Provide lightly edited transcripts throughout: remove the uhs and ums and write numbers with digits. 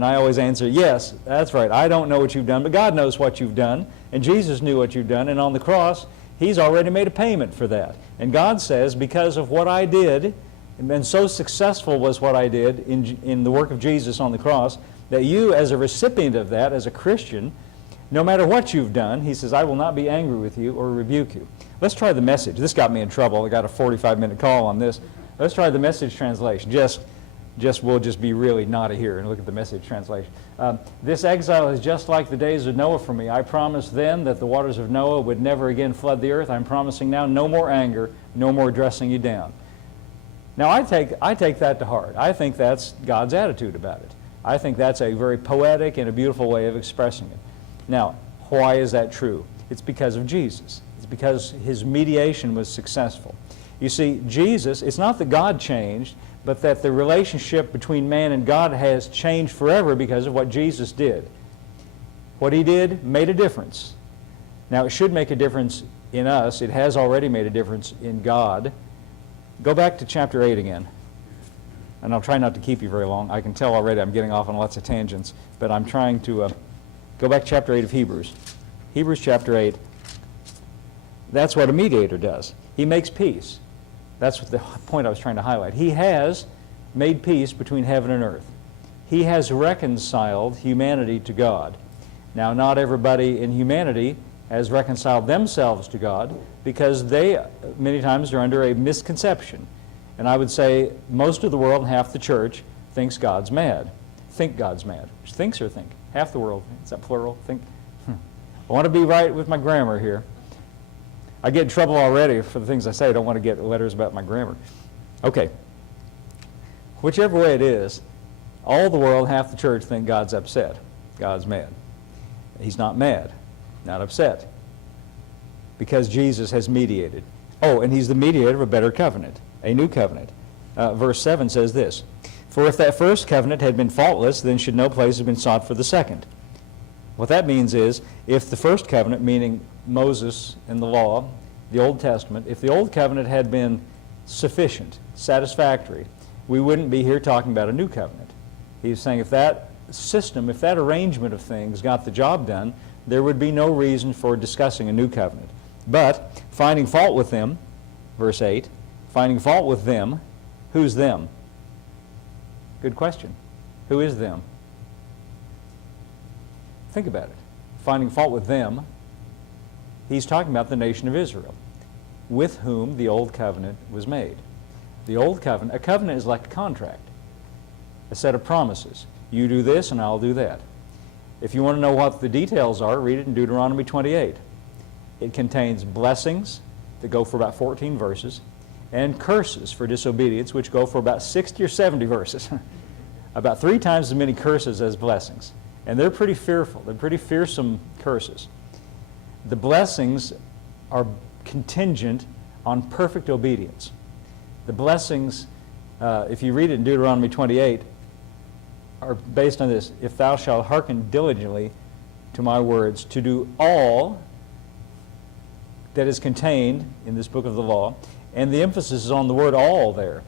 And I always answer, yes, that's right. I don't know what you've done, but God knows what you've done. And Jesus knew what you've done. And on the cross, He's already made a payment for that. And God says, because of what I did, and so successful was what I did in the work of Jesus on the cross, that you, as a recipient of that, as a Christian, no matter what you've done, He says, I will not be angry with you or rebuke you. Let's try the Message. This got me in trouble. I got a 45-minute call on this. Let's try the Message translation. We'll just be really naughty here and look at the Message translation. This exile is just like the days of Noah for me. I promised then that the waters of Noah would never again flood the earth. I'm promising now no more anger, no more dressing you down. Now I take that to heart. I think that's God's attitude about it. I think that's a very poetic and a beautiful way of expressing it. Now, why is that true? It's because of Jesus. It's because His mediation was successful. You see, Jesus, it's not that God changed, but that the relationship between man and God has changed forever because of what Jesus did. What He did made a difference. Now, it should make a difference in us. It has already made a difference in God. Go back to chapter 8 again. And I'll try not to keep you very long. I can tell already I'm getting off on lots of tangents, but I'm trying to go back to chapter 8 of Hebrews. Hebrews chapter 8. That's what a mediator does. He makes peace. That's what the point I was trying to highlight. He has made peace between heaven and earth. He has reconciled humanity to God. Now, not everybody in humanity has reconciled themselves to God because they, many times, are under a misconception. And I would say most of the world, half the church, thinks God's mad. Think God's mad. Thinks or think? Half the world. Is that plural? Think? I want to be right with my grammar here. I get in trouble already for the things I say. I don't want to get letters about my grammar. Okay. Whichever way it is, all the world, half the church, think God's upset. God's mad. He's not mad, not upset, because Jesus has mediated. Oh, and He's the mediator of a better covenant, a new covenant. Verse 7 says this, for if that first covenant had been faultless, then should no place have been sought for the second. What that means is, if the first covenant, meaning Moses and the law, the Old Testament, if the Old Covenant had been sufficient, satisfactory, we wouldn't be here talking about a new covenant. He's saying if that system, if that arrangement of things got the job done, there would be no reason for discussing a new covenant. But finding fault with them, verse 8, finding fault with them, who's them? Good question. Who is them? Think about it. Finding fault with them, He's talking about the nation of Israel, with whom the Old Covenant was made. The Old Covenant, a covenant is like a contract, a set of promises. You do this and I'll do that. If you want to know what the details are, read it in Deuteronomy 28. It contains blessings that go for about 14 verses, and curses for disobedience, which go for about 60 or 70 verses. About 3 times as many curses as blessings. And they're pretty fearful. They're pretty fearsome curses. The blessings are contingent on perfect obedience. The blessings, if you read it in Deuteronomy 28, are based on this. If thou shalt hearken diligently to my words, to do all that is contained in this book of the law, and the emphasis is on the word all there.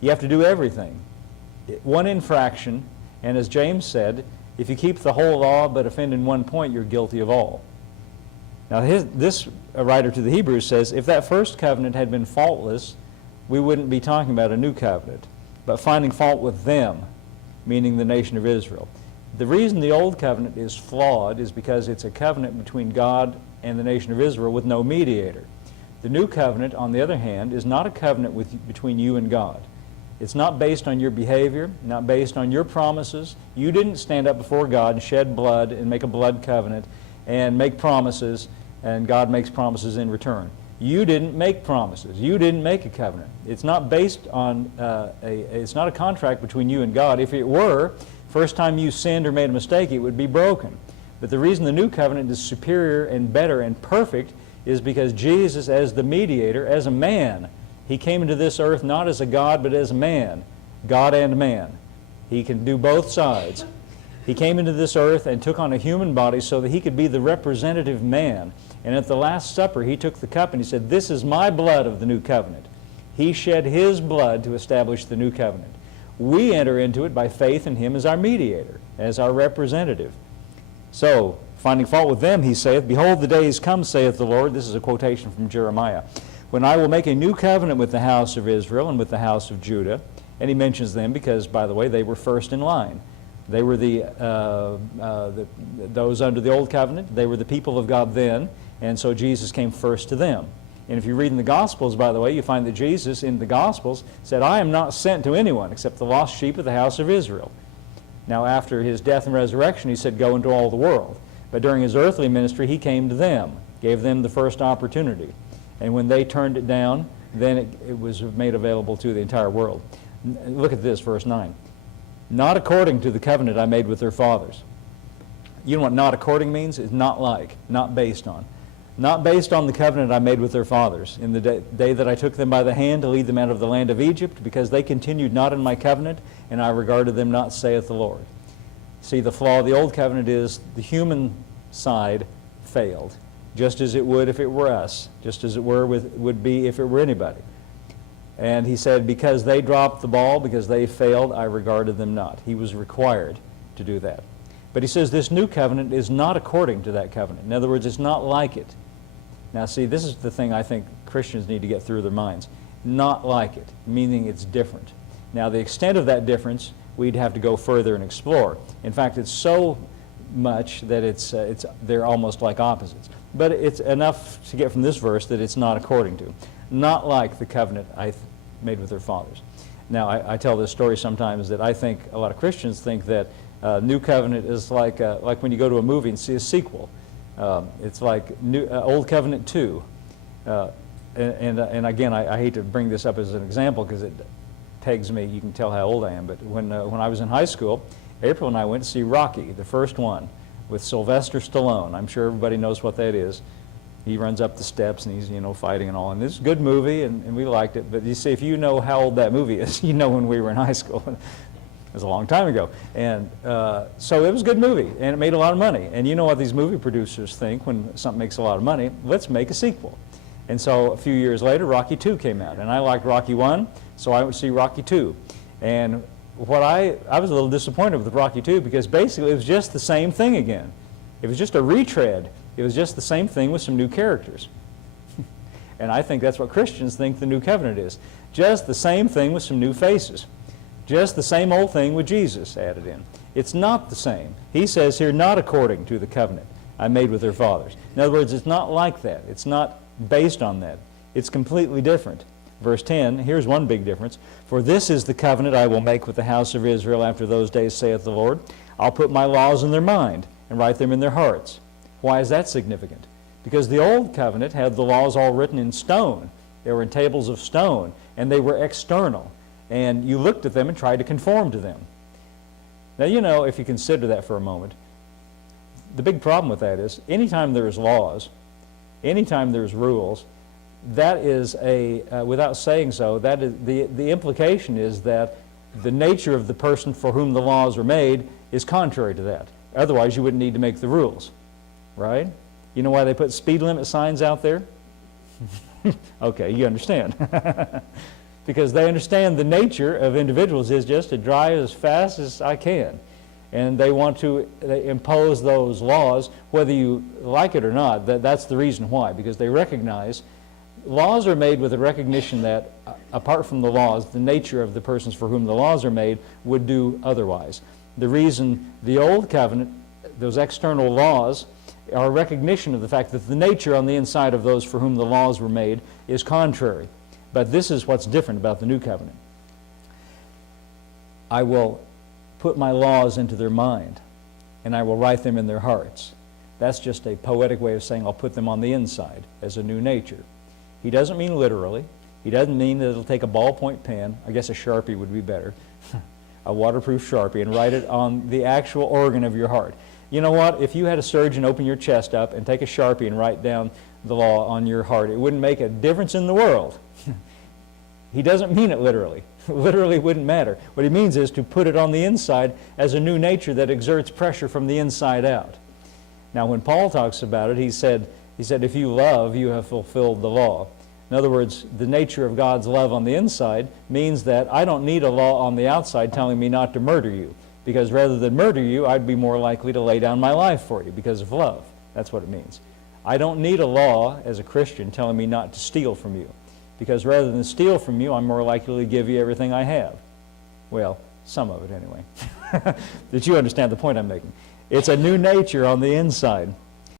You have to do everything. One infraction, and as James said, if you keep the whole law but offend in one point, you're guilty of all. Now this writer to the Hebrews says, if that first covenant had been faultless, we wouldn't be talking about a new covenant, but finding fault with them, meaning the nation of Israel. The reason the old covenant is flawed is because it's a covenant between God and the nation of Israel with no mediator. The new covenant, on the other hand, is not a covenant between you and God. It's not based on your behavior, not based on your promises. You didn't stand up before God and shed blood and make a blood covenant and make promises, and God makes promises in return. You didn't make promises. You didn't make a covenant. It's not based on, it's not a contract between you and God. If it were, first time you sinned or made a mistake, it would be broken. But the reason the new covenant is superior and better and perfect is because Jesus, as the mediator, as a man, He came into this earth not as a God, but as a man, God and man. He can do both sides. He came into this earth and took on a human body so that He could be the representative man. And at the Last Supper, He took the cup and He said, this is my blood of the new covenant. He shed His blood to establish the new covenant. We enter into it by faith in him as our mediator, as our representative. So, finding fault with them, he saith, Behold, the days come, saith the Lord. This is a quotation from Jeremiah. When I will make a new covenant with the house of Israel and with the house of Judah. And he mentions them because, by the way, they were first in line. They were those under the old covenant. They were the people of God then, and so Jesus came first to them. And if you read in the Gospels, by the way, you find that Jesus in the Gospels said, I am not sent to anyone except the lost sheep of the house of Israel. Now, after his death and resurrection, he said, Go into all the world. But during his earthly ministry, he came to them, gave them the first opportunity. And when they turned it down, then it was made available to the entire world. Look at this, verse 9. Not according to the covenant I made with their fathers. You know what not according means? It's not like, not based on. Not based on the covenant I made with their fathers in the day that I took them by the hand to lead them out of the land of Egypt, because they continued not in my covenant, and I regarded them not, saith the Lord. See, the flaw of the old covenant is the human side failed, just as it would if it were us, just as it would be if it were anybody. And he said, because they dropped the ball, because they failed, I regarded them not. He was required to do that. But he says this new covenant is not according to that covenant. In other words, it's not like it. Now see, this is the thing I think Christians need to get through their minds. Not like it, meaning it's different. Now the extent of that difference, we'd have to go further and explore. In fact, it's so much that they're almost like opposites. But it's enough to get from this verse that it's not according to. Not like the covenant I made with their fathers. Now, I tell this story sometimes that I think a lot of Christians think that New Covenant is like when you go to a movie and see a sequel. It's like Old Covenant 2. And again, I hate to bring this up as an example because it pegs me. You can tell how old I am. But when I was in high school, April and I went to see Rocky, the first one, with Sylvester Stallone. I'm sure everybody knows what that is. He runs up the steps and he's, fighting and all. And it's a good movie, and we liked it. But you see, if you know how old that movie is, you know when we were in high school. It was a long time ago. And so it was a good movie, and it made a lot of money. And you know what these movie producers think when something makes a lot of money? Let's make a sequel. And so a few years later, Rocky II came out. And I liked Rocky I, so I would see Rocky II. And I was a little disappointed with Rocky II because basically it was just the same thing again. It was just a retread. It was just the same thing with some new characters. And I think that's what Christians think the new covenant is. Just the same thing with some new faces. Just the same old thing with Jesus added in. It's not the same. He says here, not according to the covenant I made with their fathers. In other words, it's not like that. It's not based on that. It's completely different. Verse 10, here's one big difference. For this is the covenant I will make with the house of Israel after those days, saith the Lord. I'll put my laws in their mind and write them in their hearts. Why is that significant? Because the old covenant had the laws all written in stone. They were in tables of stone, and they were external. And you looked at them and tried to conform to them. Now, if you consider that for a moment, the big problem with that is anytime there's laws, anytime there's rules, that is without saying so, that is, the implication is that the nature of the person for whom the laws are made is contrary to that. Otherwise, you wouldn't need to make the rules, right? You know why they put speed limit signs out there? Okay, you understand. Because they understand the nature of individuals is just to drive as fast as I can. And they want to impose those laws, whether you like it or not. That's the reason why, because they recognize laws are made with a recognition that, apart from the laws, the nature of the persons for whom the laws are made would do otherwise. The reason the Old Covenant, those external laws, are a recognition of the fact that the nature on the inside of those for whom the laws were made is contrary. But this is what's different about the New Covenant. I will put my laws into their mind, and I will write them in their hearts. That's just a poetic way of saying I'll put them on the inside as a new nature. He doesn't mean literally. He doesn't mean that it'll take a ballpoint pen, I guess a Sharpie would be better, a waterproof Sharpie, and write it on the actual organ of your heart. You know what? If you had a surgeon open your chest up and take a Sharpie and write down the law on your heart, it wouldn't make a difference in the world. He doesn't mean it literally. Literally wouldn't matter. What he means is to put it on the inside as a new nature that exerts pressure from the inside out. Now when Paul talks about it, he said, if you love, you have fulfilled the law. In other words, the nature of God's love on the inside means that I don't need a law on the outside telling me not to murder you, because rather than murder you, I'd be more likely to lay down my life for you because of love. That's what it means. I don't need a law as a Christian telling me not to steal from you, because rather than steal from you, I'm more likely to give you everything I have. Well, some of it anyway. Did you understand the point I'm making? It's a new nature on the inside.